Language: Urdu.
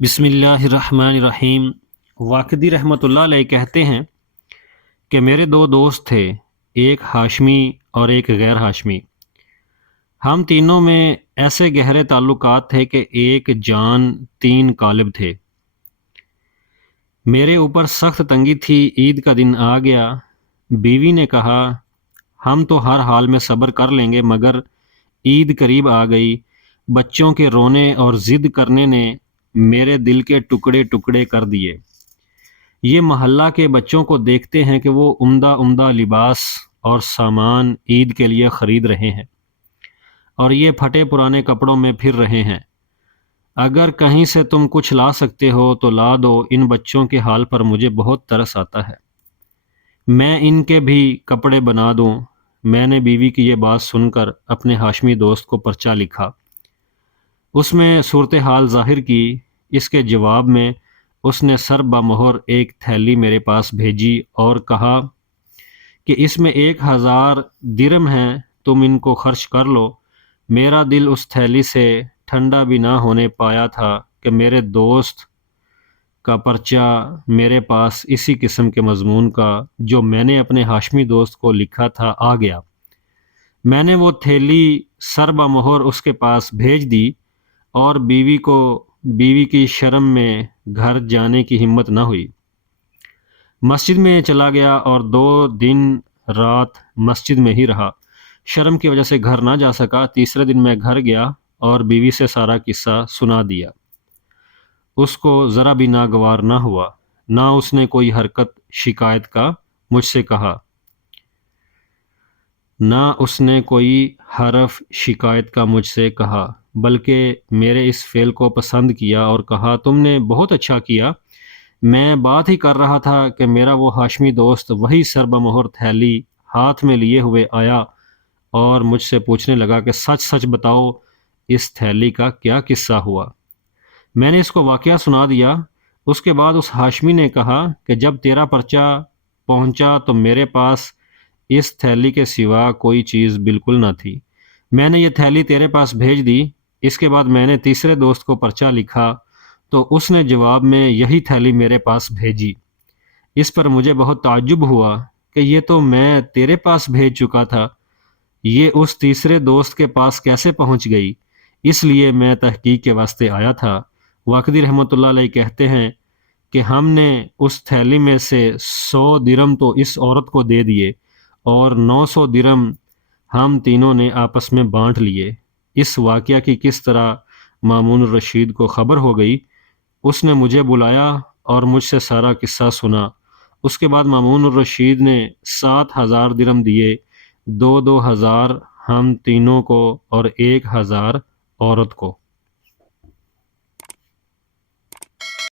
بسم اللہ الرحمن الرحیم۔ واقدی رحمۃ اللہ علیہ کہتے ہیں کہ میرے دو دوست تھے، ایک ہاشمی اور ایک غیر ہاشمی۔ ہم تینوں میں ایسے گہرے تعلقات تھے کہ ایک جان تین قالب تھے۔ میرے اوپر سخت تنگی تھی، عید کا دن آ گیا۔ بیوی نے کہا ہم تو ہر حال میں صبر کر لیں گے، مگر عید قریب آ گئی۔ بچوں کے رونے اور ضد کرنے نے میرے دل کے ٹکڑے ٹکڑے کر دیے۔ یہ محلہ کے بچوں کو دیکھتے ہیں کہ وہ عمدہ عمدہ لباس اور سامان عید کے لیے خرید رہے ہیں، اور یہ پھٹے پرانے کپڑوں میں پھر رہے ہیں۔ اگر کہیں سے تم کچھ لا سکتے ہو تو لا دو، ان بچوں کے حال پر مجھے بہت ترس آتا ہے، میں ان کے بھی کپڑے بنا دوں۔ میں نے بیوی کی یہ بات سن کر اپنے ہاشمی دوست کو پرچہ لکھا، اس میں صورتحال ظاہر کی۔ اس کے جواب میں اس نے سر بمہر ایک تھیلی میرے پاس بھیجی اور کہا کہ اس میں 1000 درم ہیں، تم ان کو خرچ کر لو۔ میرا دل اس تھیلی سے ٹھنڈا بھی نہ ہونے پایا تھا کہ میرے دوست کا پرچہ میرے پاس اسی قسم کے مضمون کا جو میں نے اپنے ہاشمی دوست کو لکھا تھا آ گیا۔ میں نے وہ تھیلی سر بمہر اس کے پاس بھیج دی، اور بیوی کی شرم میں گھر جانے کی ہمت نہ ہوئی۔ مسجد میں چلا گیا اور 2 دن رات مسجد میں ہی رہا۔ شرم کی وجہ سے گھر نہ جا سکا۔ تیسرے دن میں گھر گیا اور بیوی سے سارا قصہ سنا دیا۔ اس کو ذرا بھی ناگوار نہ ہوا، نہ اس نے کوئی حرکت شکایت کا مجھ سے کہا، نہ اس نے کوئی حرف شکایت کا مجھ سے کہا، بلکہ میرے اس فعل کو پسند کیا اور کہا تم نے بہت اچھا کیا۔ میں بات ہی کر رہا تھا کہ میرا وہ ہاشمی دوست وہی سر بمہر تھیلی ہاتھ میں لیے ہوئے آیا اور مجھ سے پوچھنے لگا کہ سچ سچ بتاؤ، اس تھیلی کا کیا قصہ ہوا؟ میں نے اس کو واقعہ سنا دیا۔ اس کے بعد اس ہاشمی نے کہا کہ جب تیرا پرچہ پہنچا تو میرے پاس اس تھیلی کے سوا کوئی چیز بالکل نہ تھی۔ میں نے یہ تھیلی تیرے پاس بھیج دی۔ اس کے بعد میں نے تیسرے دوست کو پرچہ لکھا تو اس نے جواب میں یہی تھیلی میرے پاس بھیجی۔ اس پر مجھے بہت تعجب ہوا کہ یہ تو میں تیرے پاس بھیج چکا تھا، یہ اس تیسرے دوست کے پاس کیسے پہنچ گئی؟ اس لیے میں تحقیق کے واسطے آیا تھا۔ واقدی رحمۃ اللہ علیہ کہتے ہیں کہ ہم نے اس تھیلی میں سے 100 درم تو اس عورت کو دے دیے اور 900 درم ہم تینوں نے آپس میں بانٹ لیے۔ اس واقعہ کی کس طرح مامون الرشید کو خبر ہو گئی، اس نے مجھے بلایا اور مجھ سے سارا قصہ سنا۔ اس کے بعد مامون الرشید نے 7000 درم دیے، 2,000 ہم تینوں کو اور 1000 عورت کو۔